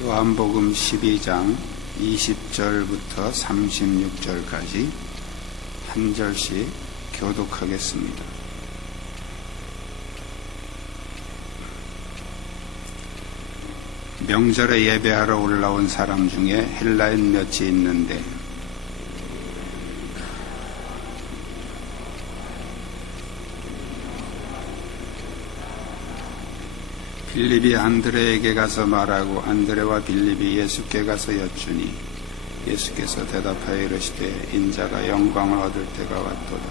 요한복음 12장 20절부터 36절까지 한 절씩 교독하겠습니다. 명절에 예배하러 올라온 사람 중에 헬라인 몇이 있는데 빌립이 안드레에게 가서 말하고 안드레와 빌립이 예수께 가서 여쭈니 예수께서 대답하여 이르시되 인자가 영광을 얻을 때가 왔도다.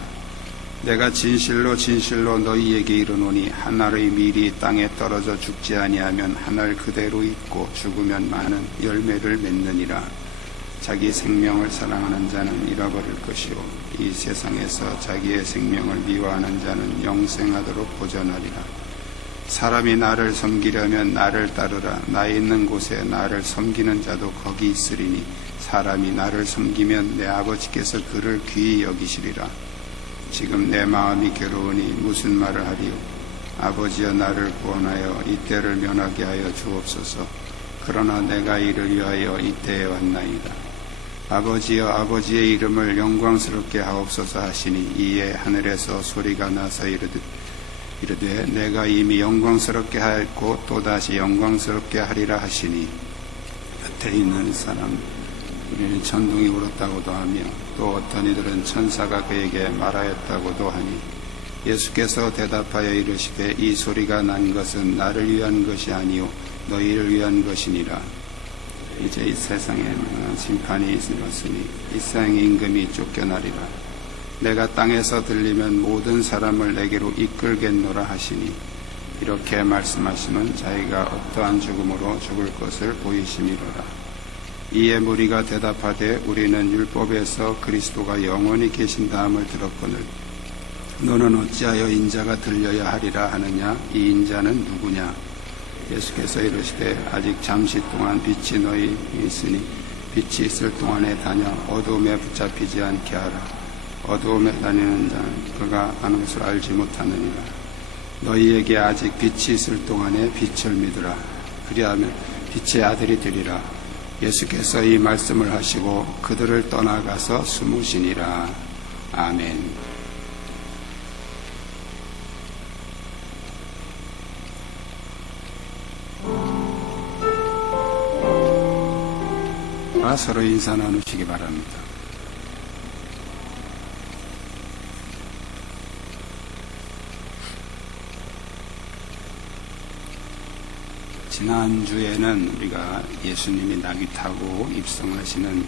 내가 진실로 진실로 너희에게 이르노니 한 알의 밀이 땅에 떨어져 죽지 아니하면 한 알 그대로 있고 죽으면 많은 열매를 맺느니라. 자기 생명을 사랑하는 자는 잃어버릴 것이요 이 세상에서 자기의 생명을 미워하는 자는 영생하도록 보전하리라. 사람이 나를 섬기려면 나를 따르라. 나 있는 곳에 나를 섬기는 자도 거기 있으리니 사람이 나를 섬기면 내 아버지께서 그를 귀히 여기시리라. 지금 내 마음이 괴로우니 무슨 말을 하리요. 아버지여 나를 구원하여 이때를 면하게 하여 주옵소서. 그러나 내가 이를 위하여 이때에 왔나이다. 아버지여 아버지의 이름을 영광스럽게 하옵소서 하시니 이에 하늘에서 소리가 나서 이르되 내가 이미 영광스럽게 하였고 또다시 영광스럽게 하리라 하시니 곁에 있는 사람 우리는 천둥이 울었다고도 하며 또 어떤 이들은 천사가 그에게 말하였다고도 하니 예수께서 대답하여 이르시되 이 소리가 난 것은 나를 위한 것이 아니요 너희를 위한 것이니라. 이제 이 세상에 심판이 있으니 이 세상의 임금이 쫓겨나리라. 내가 땅에서 들리면 모든 사람을 내게로 이끌겠노라 하시니 이렇게 말씀하시면 자기가 어떠한 죽음으로 죽을 것을 보이심이로라. 이에 무리가 대답하되 우리는 율법에서 그리스도가 영원히 계신 다음을 들었거늘 너는 어찌하여 인자가 들려야 하리라 하느냐. 이 인자는 누구냐. 예수께서 이르시되 아직 잠시 동안 빛이 너희 있으니 빛이 있을 동안에 다녀 어두움에 붙잡히지 않게 하라. 어두움에 다니는 자는 그가 가는 것을 알지 못하느니라. 너희에게 아직 빛이 있을 동안에 빛을 믿으라. 그리하면 빛의 아들이 되리라. 예수께서 이 말씀을 하시고 그들을 떠나가서 숨으시니라. 아멘. 서로 인사 나누시기 바랍니다. 지난주에는 우리가 예수님이 나귀 타고 입성하시는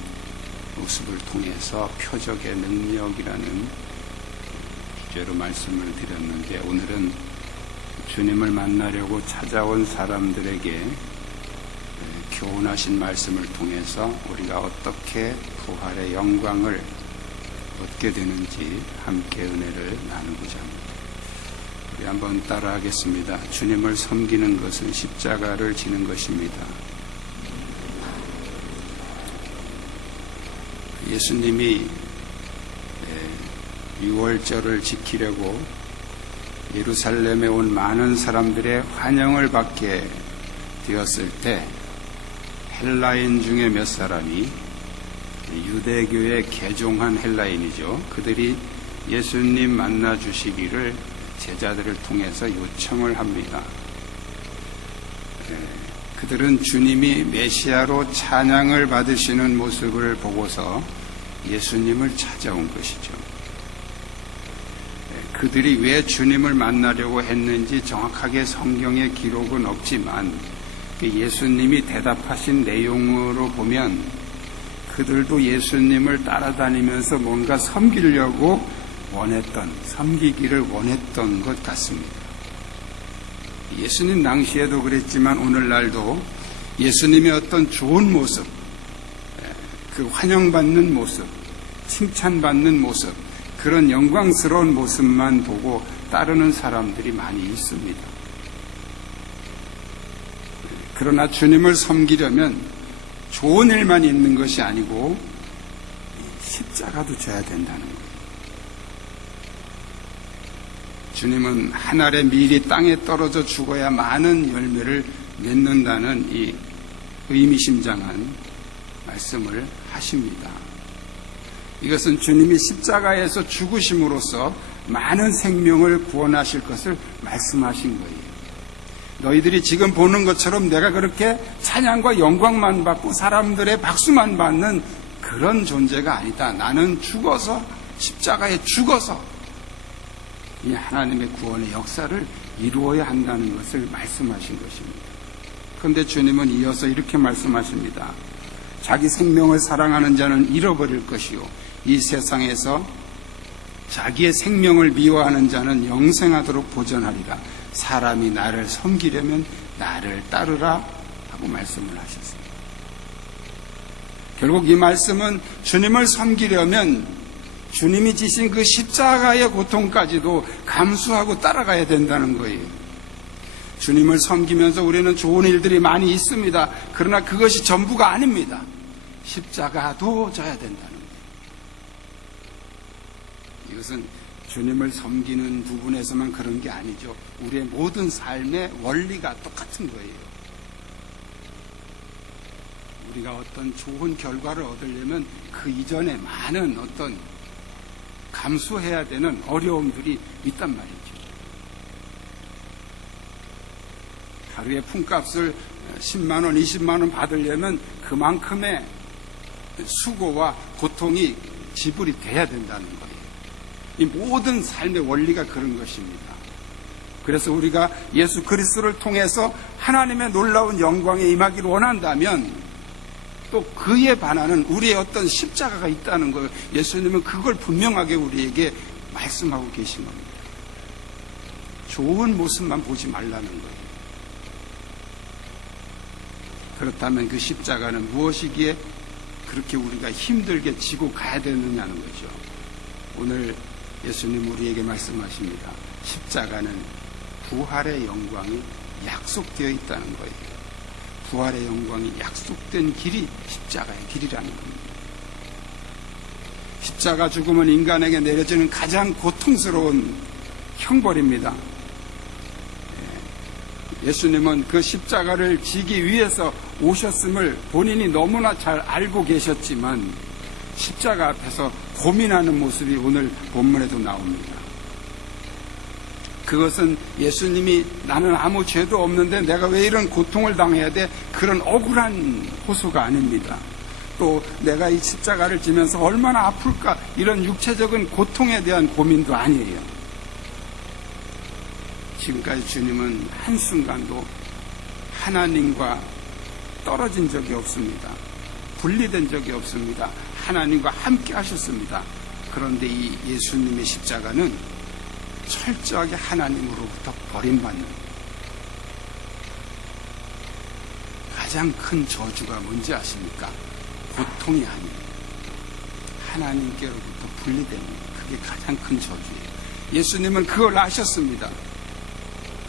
모습을 통해서 표적의 능력이라는 주제로 말씀을 드렸는데 오늘은 주님을 만나려고 찾아온 사람들에게 교훈하신 말씀을 통해서 우리가 어떻게 부활의 영광을 얻게 되는지 함께 은혜를 나누고자 합니다. 우리 한번 따라하겠습니다. 주님을 섬기는 것은 십자가를 지는 것입니다. 예수님이 6월절을 지키려고 예루살렘에 온 많은 사람들의 환영을 받게 되었을 때 헬라인 중에 몇 사람이 유대교에 개종한 헬라인이죠. 그들이 예수님 만나 주시기를 제자들을 통해서 요청을 합니다. 그들은 주님이 메시아로 찬양을 받으시는 모습을 보고서 예수님을 찾아온 것이죠. 그들이 왜 주님을 만나려고 했는지 정확하게 성경에 기록은 없지만 예수님이 대답하신 내용으로 보면 그들도 예수님을 따라다니면서 뭔가 섬기려고 섬기기를 원했던 것 같습니다. 예수님 당시에도 그랬지만 오늘날도 예수님의 어떤 좋은 모습, 그 환영받는 모습, 칭찬받는 모습, 그런 영광스러운 모습만 보고 따르는 사람들이 많이 있습니다. 그러나 주님을 섬기려면 좋은 일만 있는 것이 아니고 십자가도 져야 된다는 거예요. 주님은 한 알의 밀이 땅에 떨어져 죽어야 많은 열매를 맺는다는 이 의미심장한 말씀을 하십니다. 이것은 주님이 십자가에서 죽으심으로써 많은 생명을 구원하실 것을 말씀하신 거예요. 너희들이 지금 보는 것처럼 내가 그렇게 찬양과 영광만 받고 사람들의 박수만 받는 그런 존재가 아니다. 나는 죽어서, 십자가에 죽어서 이 하나님의 구원의 역사를 이루어야 한다는 것을 말씀하신 것입니다. 그런데 주님은 이어서 이렇게 말씀하십니다. 자기 생명을 사랑하는 자는 잃어버릴 것이요, 이 세상에서 자기의 생명을 미워하는 자는 영생하도록 보전하리라. 사람이 나를 섬기려면 나를 따르라 하고 말씀을 하셨습니다. 결국 이 말씀은 주님을 섬기려면 주님이 지신 그 십자가의 고통까지도 감수하고 따라가야 된다는 거예요. 주님을 섬기면서 우리는 좋은 일들이 많이 있습니다. 그러나 그것이 전부가 아닙니다. 십자가도 져야 된다는 거예요. 이것은 주님을 섬기는 부분에서만 그런 게 아니죠. 우리의 모든 삶의 원리가 똑같은 거예요. 우리가 어떤 좋은 결과를 얻으려면 그 이전에 많은 어떤 감수해야 되는 어려움들이 있단 말이죠. 하루에 품값을 10만 원, 20만 원 받으려면 그만큼의 수고와 고통이 지불이 돼야 된다는 거예요. 이 모든 삶의 원리가 그런 것입니다. 그래서 우리가 예수 그리스도를 통해서 하나님의 놀라운 영광에 임하기를 원한다면 또 그에 반하는 우리의 어떤 십자가가 있다는 걸 예수님은 그걸 분명하게 우리에게 말씀하고 계신 겁니다. 좋은 모습만 보지 말라는 거예요. 그렇다면 그 십자가는 무엇이기에 그렇게 우리가 힘들게 지고 가야 되느냐는 거죠. 오늘 예수님 우리에게 말씀하십니다. 십자가는 부활의 영광이 약속되어 있다는 거예요. 부활의 영광이 약속된 길이 십자가의 길이라는 겁니다. 십자가 죽음은 인간에게 내려지는 가장 고통스러운 형벌입니다. 예수님은 그 십자가를 지기 위해서 오셨음을 본인이 너무나 잘 알고 계셨지만 십자가 앞에서 고민하는 모습이 오늘 본문에도 나옵니다. 그것은 예수님이 나는 아무 죄도 없는데 내가 왜 이런 고통을 당해야 돼? 그런 억울한 호소가 아닙니다. 또 내가 이 십자가를 지면서 얼마나 아플까? 이런 육체적인 고통에 대한 고민도 아니에요. 지금까지 주님은 한순간도 하나님과 떨어진 적이 없습니다. 분리된 적이 없습니다. 하나님과 함께 하셨습니다. 그런데 이 예수님의 십자가는 철저하게 하나님으로부터 버림받는 가장 큰 저주가 뭔지 아십니까? 고통이 아니에요. 하나님께로부터 분리되는 그게 가장 큰 저주예요. 예수님은 그걸 아셨습니다.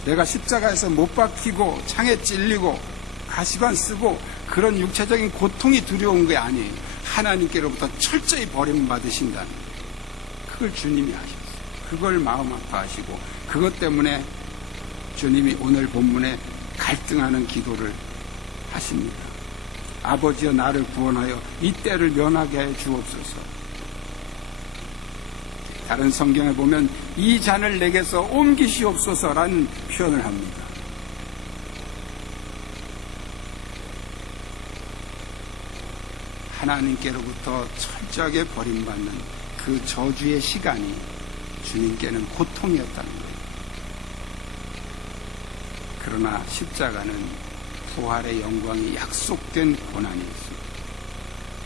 내가 십자가에서 못 박히고 창에 찔리고 가시관 쓰고 그런 육체적인 고통이 두려운 게 아니에요. 하나님께로부터 철저히 버림받으신다는 거예요. 그걸 주님이 아셨어요. 그걸 마음 아파하시고 그것 때문에 주님이 오늘 본문에 갈등하는 기도를 하십니다. 아버지여 나를 구원하여 이 때를 면하게 해 주옵소서. 다른 성경에 보면 이 잔을 내게서 옮기시옵소서라는 표현을 합니다. 하나님께로부터 철저하게 버림받는 그 저주의 시간이 주님께는 고통이었다는 거예요. 그러나 십자가는 부활의 영광이 약속된 고난이었습니다.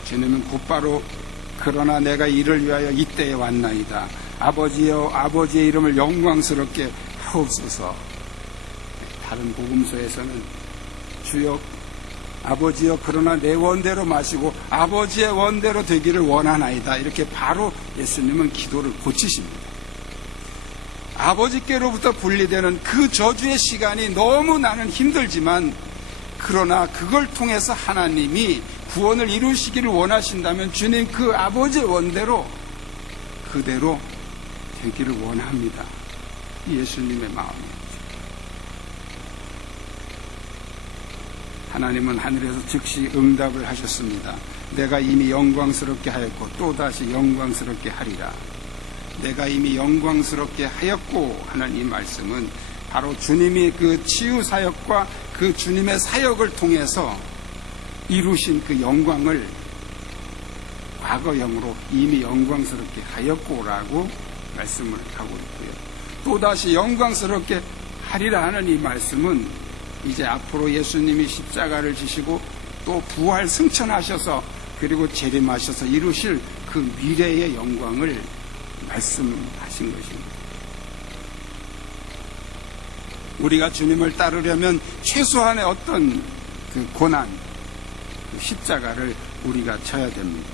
주님은 곧바로 그러나 내가 이를 위하여 이때에 왔나이다. 아버지여 아버지의 이름을 영광스럽게 하옵소서. 다른 복음서에서는 주여 아버지여 그러나 내 원대로 마시고 아버지의 원대로 되기를 원하나이다. 이렇게 바로 예수님은 기도를 고치십니다. 아버지께로부터 분리되는 그 저주의 시간이 너무 나는 힘들지만 그러나 그걸 통해서 하나님이 구원을 이루시기를 원하신다면 주님 그 아버지의 원대로 그대로 되기를 원합니다. 예수님의 마음이었죠. 하나님은 하늘에서 즉시 응답을 하셨습니다. 내가 이미 영광스럽게 하였고 또다시 영광스럽게 하리라. 내가 이미 영광스럽게 하였고 하는 이 말씀은 바로 주님이 그 치유사역과 그 주님의 사역을 통해서 이루신 그 영광을 과거형으로 이미 영광스럽게 하였고라고 말씀을 하고 있고요. 또다시 영광스럽게 하리라 하는 이 말씀은 이제 앞으로 예수님이 십자가를 지시고 또 부활 승천하셔서 그리고 재림하셔서 이루실 그 미래의 영광을 말씀하신 것입니다. 우리가 주님을 따르려면 최소한의 어떤 그 고난, 그 십자가를 우리가 져야 됩니다.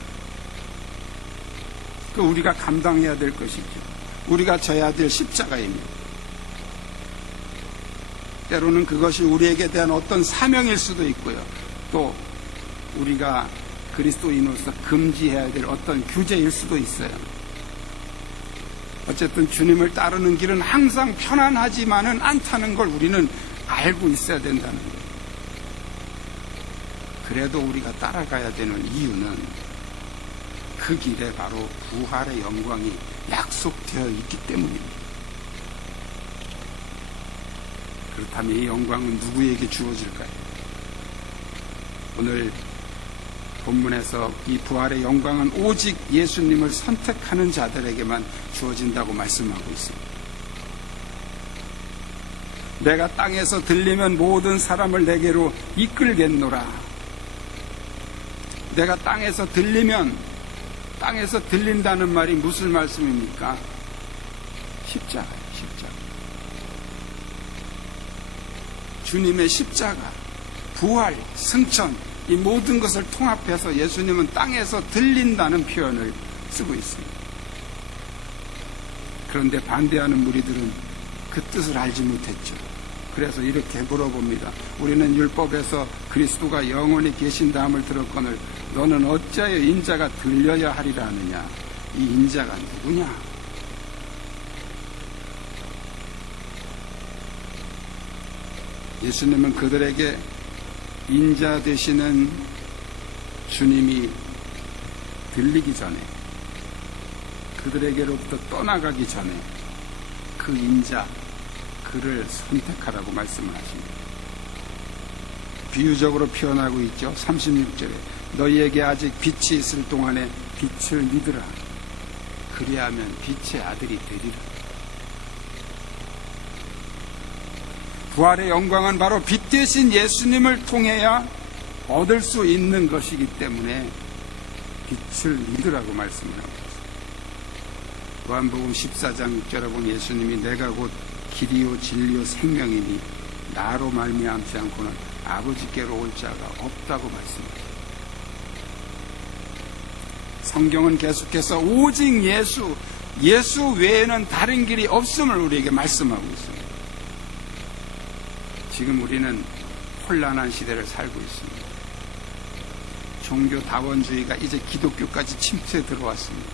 그 우리가 감당해야 될 것이죠. 우리가 져야 될 십자가입니다. 때로는 그것이 우리에게 대한 어떤 사명일 수도 있고요. 또 우리가 그리스도인으로서 금지해야 될 어떤 규제일 수도 있어요. 어쨌든 주님을 따르는 길은 항상 편안하지만은 않다는 걸 우리는 알고 있어야 된다는 거예요. 그래도 우리가 따라가야 되는 이유는 그 길에 바로 부활의 영광이 약속되어 있기 때문입니다. 그렇다면 이 영광은 누구에게 주어질까요? 오늘 본문에서 이 부활의 영광은 오직 예수님을 선택하는 자들에게만 주어진다고 말씀하고 있습니다. 내가 땅에서 들리면 모든 사람을 내게로 이끌겠노라. 내가 땅에서 들리면, 땅에서 들린다는 말이 무슨 말씀입니까? 십자가예요, 십자가. 주님의 십자가, 부활, 승천, 이 모든 것을 통합해서 예수님은 땅에서 들린다는 표현을 쓰고 있습니다. 그런데 반대하는 무리들은 그 뜻을 알지 못했죠. 그래서 이렇게 물어봅니다. 우리는 율법에서 그리스도가 영원히 계신다함을 들었거늘 너는 어찌하여 인자가 들려야 하리라 하느냐? 이 인자가 누구냐? 예수님은 그들에게 인자 되시는 주님이 들리기 전에, 그들에게로부터 떠나가기 전에 그 인자, 그를 선택하라고 말씀을 하십니다. 비유적으로 표현하고 있죠. 36절에 너희에게 아직 빛이 있을 동안에 빛을 믿으라. 그리하면 빛의 아들이 되리라. 부활의 영광은 바로 빛 대신 예수님을 통해야 얻을 수 있는 것이기 때문에 빛을 믿으라고 말씀을 하고 있습니다. 요한복음 14장 6절에 보면 예수님이 내가 곧 길이요 진리요 생명이니 나로 말미암지 않고는 아버지께로 올 자가 없다고 말씀합니다. 성경은 계속해서 오직 예수 외에는 다른 길이 없음을 우리에게 말씀하고 있습니다. 지금 우리는 혼란한 시대를 살고 있습니다. 종교다원주의가 이제 기독교까지 침투해 들어왔습니다.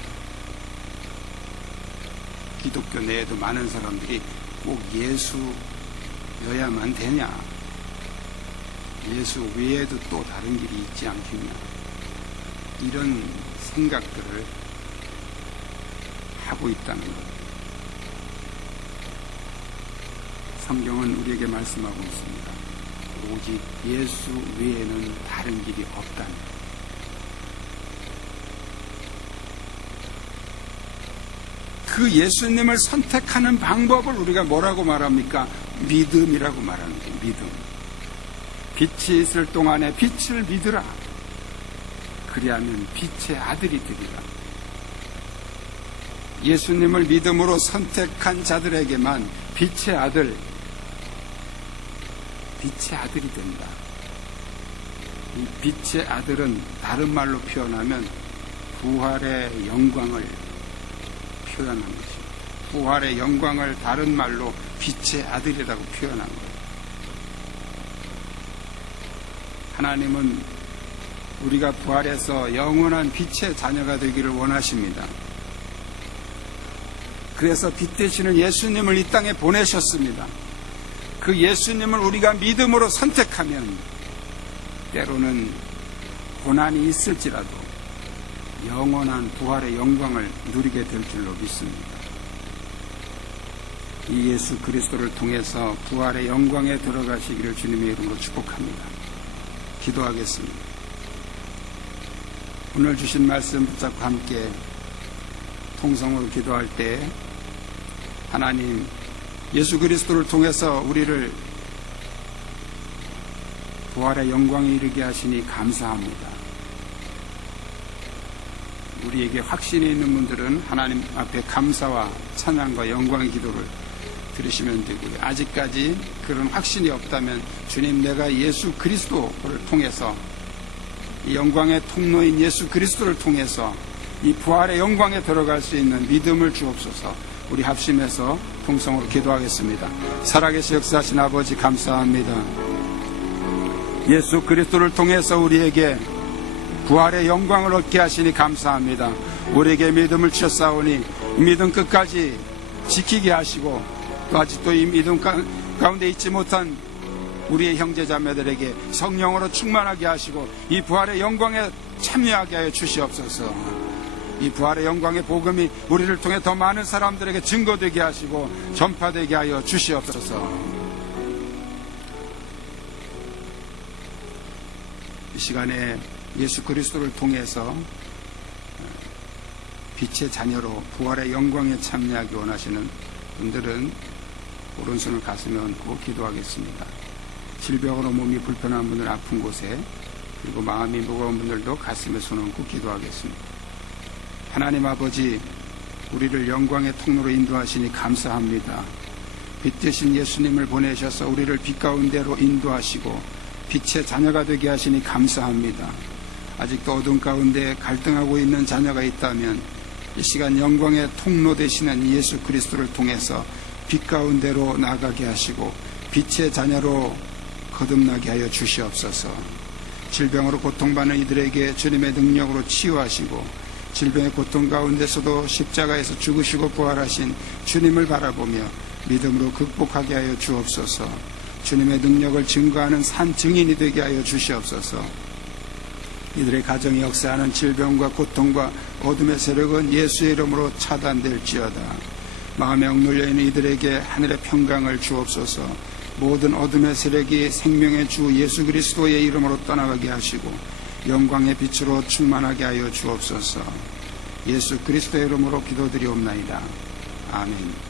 기독교 내에도 많은 사람들이 꼭 예수여야만 되냐? 예수 외에도 또 다른 길이 있지 않겠냐? 이런 생각들을 하고 있다는 것. 성경은 우리에게 말씀하고 있습니다. 오직 예수 외에는 다른 길이 없다는 것. 그 예수님을 선택하는 방법을 우리가 뭐라고 말합니까? 믿음이라고 말하는 거예요. 믿음. 빛이 있을 동안에 빛을 믿으라. 그리하면 빛의 아들이 되리라. 예수님을 믿음으로 선택한 자들에게만 빛의 아들이 된다. 이 빛의 아들은 다른 말로 표현하면 부활의 영광을 표현한 것입니다. 부활의 영광을 다른 말로 빛의 아들이라고 표현한 거예요. 하나님은 우리가 부활해서 영원한 빛의 자녀가 되기를 원하십니다. 그래서 빛 되시는 예수님을 이 땅에 보내셨습니다. 그 예수님을 우리가 믿음으로 선택하면 때로는 고난이 있을지라도 영원한 부활의 영광을 누리게 될 줄로 믿습니다. 이 예수 그리스도를 통해서 부활의 영광에 들어가시기를 주님의 이름으로 축복합니다. 기도하겠습니다. 오늘 주신 말씀 붙잡고 함께 통성으로 기도할 때 하나님, 예수 그리스도를 통해서 우리를 부활의 영광에 이르게 하시니 감사합니다. 우리에게 확신이 있는 분들은 하나님 앞에 감사와 찬양과 영광의 기도를 들으시면 되고요. 아직까지 그런 확신이 없다면 주님, 내가 예수 그리스도를 통해서 이 영광의 통로인 예수 그리스도를 통해서 이 부활의 영광에 들어갈 수 있는 믿음을 주옵소서. 우리 합심해서 통성으로 기도하겠습니다. 살아계신 역사하신 아버지 감사합니다. 예수 그리스도를 통해서 우리에게 부활의 영광을 얻게 하시니 감사합니다. 우리에게 믿음을 주셨사오니 믿음 끝까지 지키게 하시고 또 아직도 이 믿음 가운데 있지 못한 우리의 형제자매들에게 성령으로 충만하게 하시고 이 부활의 영광에 참여하게 하여 주시옵소서. 이 부활의 영광의 복음이 우리를 통해 더 많은 사람들에게 증거되게 하시고 전파되게 하여 주시옵소서. 이 시간에 예수 그리스도를 통해서 빛의 자녀로 부활의 영광에 참여하기 원하시는 분들은 오른손을 가슴에 얹고 기도하겠습니다. 질병으로 몸이 불편한 분들, 아픈 곳에, 그리고 마음이 무거운 분들도 가슴에 손 얹고 기도하겠습니다. 하나님 아버지, 우리를 영광의 통로로 인도하시니 감사합니다. 빛 되신 예수님을 보내셔서 우리를 빛 가운데로 인도하시고 빛의 자녀가 되게 하시니 감사합니다. 아직도 어둠 가운데 갈등하고 있는 자녀가 있다면 이 시간 영광의 통로 되시는 예수 그리스도를 통해서 빛 가운데로 나가게 하시고 빛의 자녀로 거듭나게 하여 주시옵소서. 질병으로 고통받는 이들에게 주님의 능력으로 치유하시고 질병의 고통 가운데서도 십자가에서 죽으시고 부활하신 주님을 바라보며 믿음으로 극복하게 하여 주옵소서. 주님의 능력을 증거하는 산 증인이 되게 하여 주시옵소서. 이들의 가정에 역사하는 질병과 고통과 어둠의 세력은 예수의 이름으로 차단될지어다. 마음에 억눌려 있는 이들에게 하늘의 평강을 주옵소서. 모든 어둠의 세력이 생명의 주 예수 그리스도의 이름으로 떠나가게 하시고 영광의 빛으로 충만하게 하여 주옵소서. 예수 그리스도의 이름으로 기도드리옵나이다. 아멘.